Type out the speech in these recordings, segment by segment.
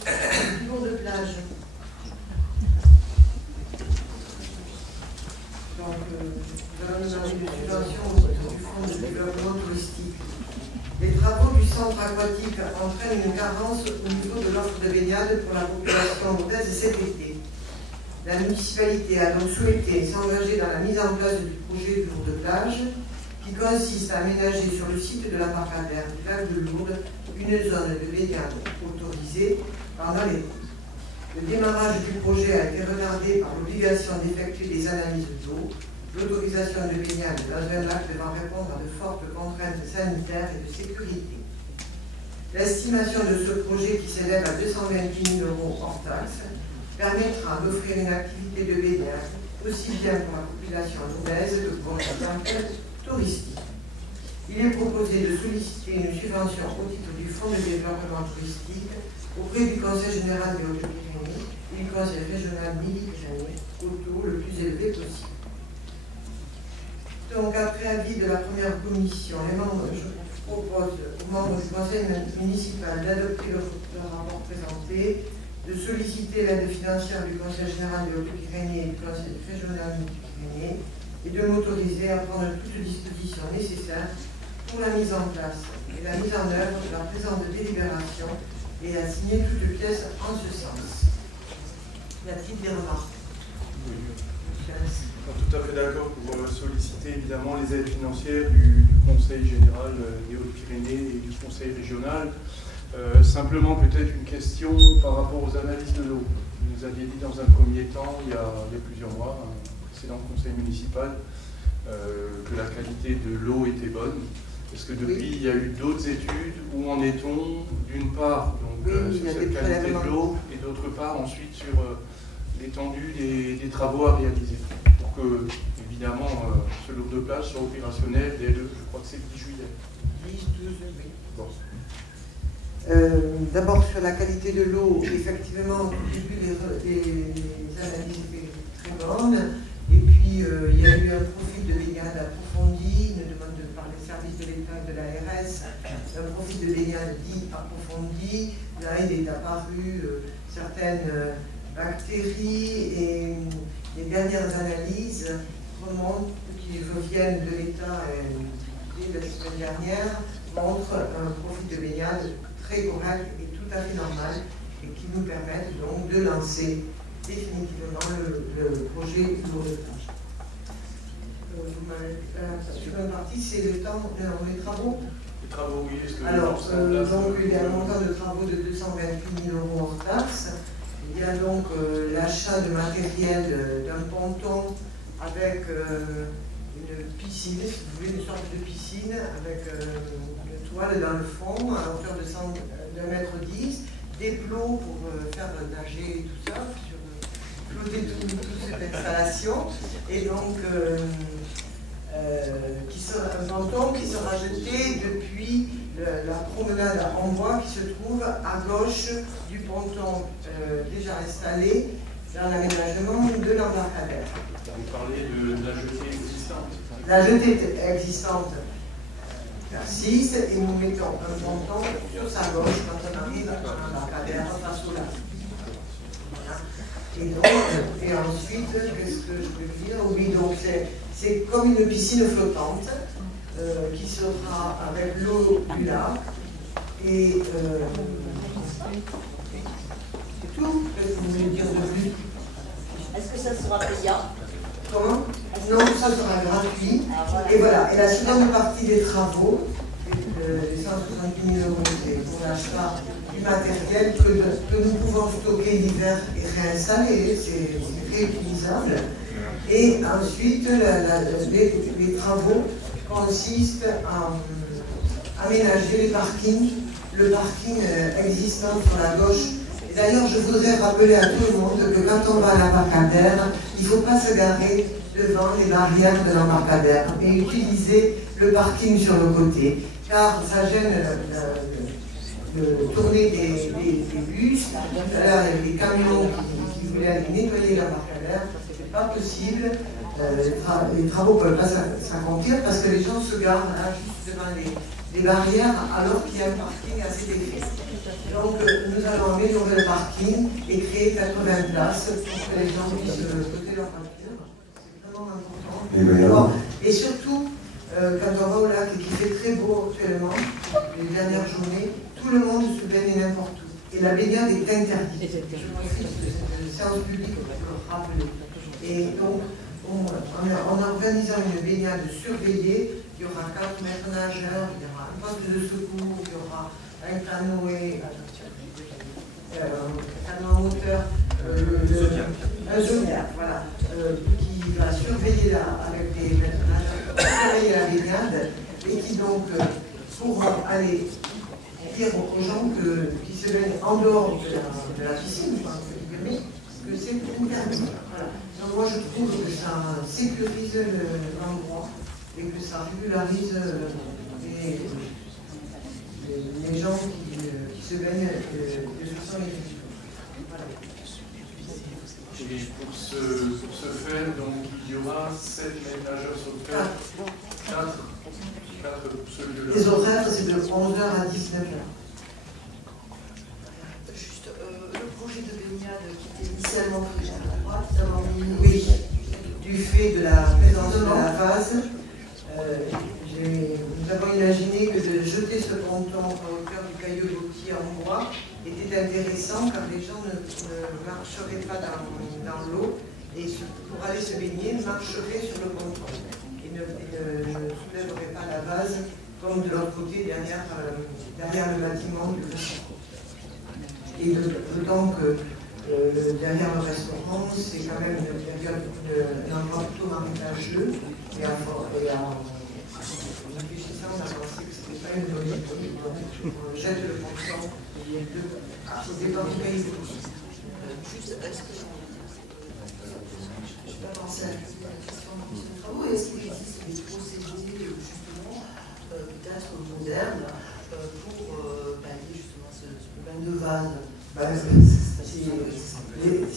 Tour de plage. Donc, nous allons demander une subvention du Fonds de développement touristique. Les travaux du centre aquatique entraînent une carence au niveau de l'offre de baignade pour la population anglaise cet été. La municipalité a donc souhaité s'engager dans la mise en place du projet Tour de plage, qui consiste à aménager sur le site de l'embarcadère du lac de Lourdes une zone de baignade autorisée pendant l'été. Le démarrage du projet a été retardé par l'obligation d'effectuer des analyses d'eau, l'autorisation de baignade dans un lac devant répondre à de fortes contraintes sanitaires et de sécurité. L'estimation de ce projet, qui s'élève à 228 000 € hors taxe, permettra d'offrir une activité de baignade aussi bien pour la population lourdaise que pour la clientèle touristique. Il est proposé de solliciter une subvention au titre du Fonds de développement touristique auprès du Conseil général des Hautes-Pyrénées et du Conseil régional Midi-Pyrénées au taux le plus élevé possible. Donc, après avis de la première commission, je propose aux membres du conseil municipal d'adopter le rapport présenté, de solliciter l'aide financière du Conseil général des Hautes-Pyrénées et du Conseil régional Midi-Pyrénées et de m'autoriser à prendre toutes les dispositions nécessaires pour la mise en place et la mise en œuvre de la présente délibération et à signer toutes pièces en ce sens. Y a-t-il des remarques? Tout à fait d'accord pour solliciter évidemment les aides financières du Conseil général des Hautes-Pyrénées et du Conseil régional. Simplement peut-être une question par rapport aux analyses de l'eau. Vous nous aviez dit dans un premier temps, il y a plusieurs mois, un précédent conseil municipal, que la qualité de l'eau était bonne. Est-ce que depuis il y a eu d'autres études? Où en est-on d'une part donc, sur cette qualité de l'eau et d'autre part ensuite sur l'étendue des travaux à réaliser pour que, évidemment, ce lot de plage soit opérationnel dès le, je crois que c'est le 10 juillet. 10-12 juillet. Bon. D'abord sur la qualité de l'eau, effectivement, au début les analyses étaient très bonnes, et puis il y a eu un profil de baignade approfondi, une demande par les services de l'État et de l'ARS, un profil de baignade dit approfondi. Là, il est apparu certaines bactéries et les dernières analyses remontent, qui reviennent de l'État dès la semaine dernière, montrent un profil de baignade très correct et tout à fait normal et qui nous permettent donc de lancer définitivement le projet Tour de plage. La seconde partie, c'est le temps, les travaux. Les travaux, oui. Alors, donc il y a un montant de travaux de 228 000 € hors taxe. Il y a donc l'achat de matériel d'un ponton avec une piscine, si vous voulez, une sorte de piscine avec une toile dans le fond à hauteur de 1,10 m, des plots pour faire nager et tout ça, flotter toute cette installation, et donc un ponton qui sera jeté depuis la promenade en bois qui se trouve à gauche du ponton déjà installé dans l'aménagement de l'embarcadère. Vous parlez de la jetée existante. La jetée existante persiste et nous mettons un ponton sur sa gauche quand on arrive à l'embarcadère face au lac. Voilà. Et ensuite, qu'est-ce que je peux dire? Oui, donc c'est comme une piscine flottante qui sera avec l'eau du lac. Et c'est tout. Qu'est-ce que vous voulez dire de plus? Est-ce que ça sera payant? Comment? Non, ça sera gratuit. Et voilà. Et la seconde partie des travaux, les 170 000 €, c'est pour l'achat du matériel que nous pouvons stocker l'hiver et réinstaller. C'est réutilisable. Et ensuite, les travaux consistent à aménager les parkings, le parking existant sur la gauche. Et d'ailleurs, je voudrais rappeler à tout le monde que quand on va à l'embarcadère, il ne faut pas se garer devant les barrières de l'embarcadère, mais utiliser le parking sur le côté, car ça gêne de tourner des bus. Tout à l'heure, il y avait des camions qui voulaient aller nettoyer l'embarcadère, c'est pas possible. Les travaux ne peuvent pas s'accomplir parce que les gens se garent là, juste devant des barrières alors qu'il y a un parking à cet effet. Donc nous allons améliorer le parking et créer 80 places pour que les gens puissent poser leur voiture. C'est vraiment important. Et surtout, quand on va au lac et qu'il fait très beau actuellement, les dernières journées, tout le monde se baigne n'importe où. Et la baignade est interdite. Je profite de cette séance publique pour le rappeler. Et donc, en organisant une baignade surveillée, il y aura 4 maîtres nageurs, il y aura un poste de secours, il y aura un canoë, en hauteur, un zodiac, voilà, qui va surveiller avec des maîtres nageurs, surveiller la baignade, et qui donc pourra aller dire aux gens qui se baignent en dehors de la piscine, que c'est interdit. Voilà. Donc moi je trouve que ça sécurise l'endroit et que ça régularise les gens qui se baignent de façon illégale. Voilà. Et pour ce faire, donc, il y aura 7 maîtres nageurs sauveteurs, 4 pour ce lieu-là. Les horaires, c'est de 11h à 19h. Juste, le projet de baignade qui était initialement prévu à la droite, oui, du fait de la présence de la vase, nous avons imaginé que de jeter ce ponton à hauteur du caillou Gautier en bois était intéressant car les gens ne marcheraient pas dans l'eau et pour aller se baigner, marcheraient sur le ponton et ne soulèveraient pas la vase comme de l'autre côté derrière le bâtiment du restaurant. Et d'autant que derrière le restaurant, c'est quand même un endroit plutôt marécageux et en réfléchissant, on a pensé que ce n'était pas une bonne idée. On jette le ponton. C'était pas une idée. Juste, est-ce que je n'ai pas pensé à la question de travaux, est-ce qu'il existe des procédés justement peut-être modernes pour pallier justement ce problème de vase?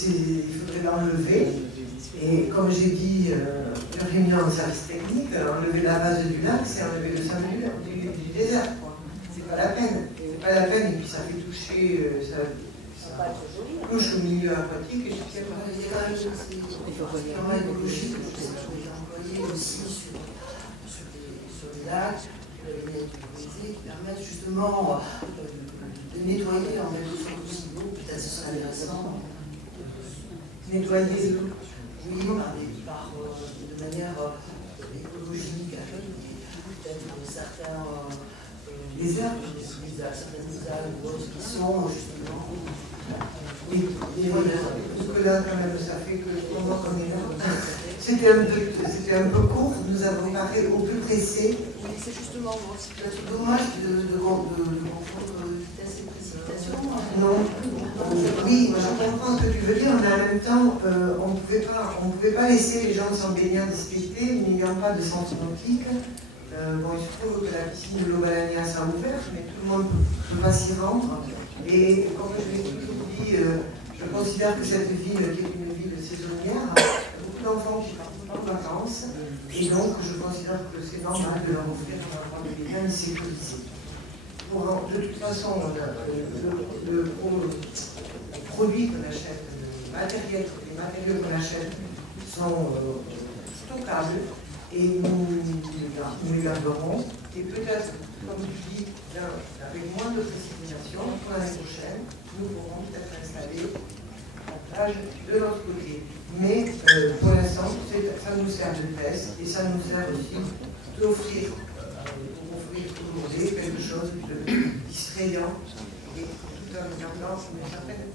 Il faudrait l'enlever. Et comme j'ai dit, une réunion en service technique, enlever la base du lac, c'est enlever le sang du désert. C'est pas la peine. C'est pas la peine, et puis ça fait toucher, ça touche au milieu aquatique. Et il y a quand même des écologiques qui sont employés aussi sur les lacs, qui permettent justement de nettoyer en quelque sorte aussi l'eau, peut-être ce serait intéressant. Nettoyer l'eau. Oui, de manière écologique, peut-être certains les herbes, certaines algues ou autres qui sont justement. Oui, parce que là, quand même, ça fait que pendant qu'on est là, c'était un peu court, nous avons parlé au plus pressé. Oui, c'est justement c'est dommage de confondre vitesse et précipitation. Non, oui, je comprends ce que tu veux dire, mais en même temps, on ne pouvait pas laisser les gens sans baignade discuter, n'ayant pas de centre nautique. Bon, il se trouve que la piscine de l'Aubalania s'est ouverte, mais tout le monde ne peut pas s'y rendre. Et comme je l'ai toujours dit, je considère que cette ville, qui est une ville saisonnière, a beaucoup d'enfants qui partent en vacances, et donc je considère que c'est normal de leur offrir un endroit de baignade sécurisé. De toute façon, le produit qu'on achète, les matériaux qu'on achète sont stockables et nous les garderons. Et peut-être, comme tu dis, avec moins de précipitation, pour l'année prochaine, nous pourrons peut-être installer la plage de l'autre côté. Mais pour l'instant, ça nous sert de test et ça nous sert aussi d'offrir quelque chose de distrayant et tout en gardant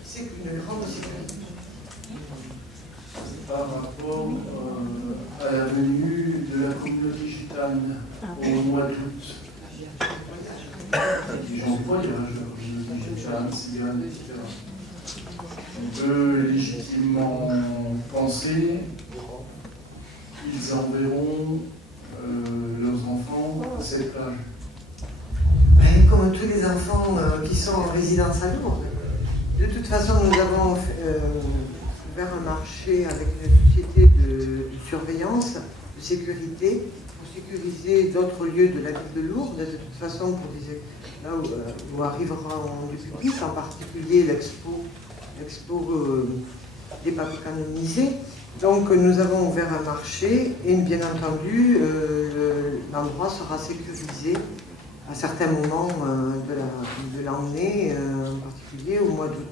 c'est une grande sécurité. Par rapport à la venue de la communauté gitane au mois d'août, des gens voyageurs, gitanes, ciganes, etc. On peut légitimement penser qu'ils enverront leurs enfants à cette plage. Comme tous les enfants qui sont en résidence à Lourdes. De toute façon, nous avons ouvert un marché avec une société de surveillance, de sécurité, pour sécuriser d'autres lieux de la ville de Lourdes. De toute façon, là où arrivera du public, en particulier l'expo des papiers canonisés. Donc nous avons ouvert un marché et bien entendu l'endroit sera sécurisé à certains moments de l'année, en particulier au mois d'août.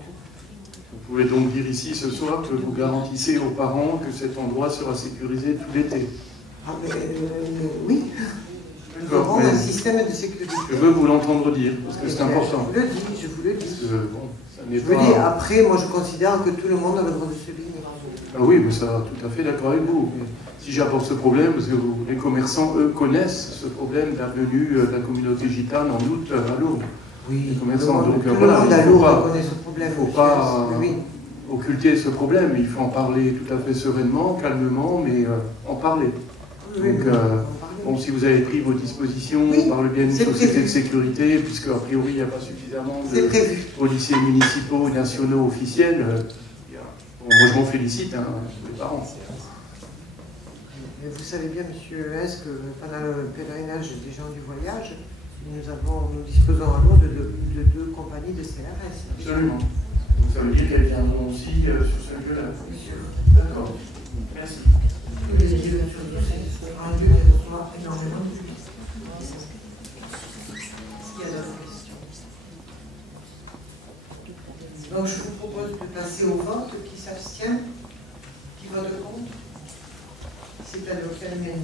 Vous pouvez donc dire ici ce soir que vous garantissez aux parents que cet endroit sera sécurisé tout l'été. Ah mais oui, nous aurons un système de sécurité. Je veux vous l'entendre dire, parce que c'est important. Je vous le dis. Parce que, bon, ça n'est je vous le dis, après, moi je considère que tout le monde a le droit de se baigner. Ah oui, mais ça, tout à fait d'accord avec vous. Mais si j'apporte ce problème, parce que les commerçants, eux, connaissent ce problème de la venue de la communauté gitane en août à Lourdes. Oui, les commerçants, donc tout le voilà, monde à Lourdes connaît ce problème. Il ne faut pas occulter ce problème, il faut en parler tout à fait sereinement, calmement, mais en parler. Oui, donc, bon, si vous avez pris vos dispositions par le biais d'une société de sécurité, puisque a priori il n'y a pas suffisamment de policiers municipaux, nationaux, officiels, bon, moi je m'en félicite, hein, les parents. Vous savez bien, monsieur Hess, que pendant le pèlerinage des gens du voyage, nous disposons à Lourdes de 2 compagnies de CRS. Absolument. Donc ça veut dire qu'elles viendront aussi sur ce lieu-là. D'accord. Merci. Donc je vous propose de passer au vote. Qui s'abstient? Qui vote contre? C'est à l'occasion.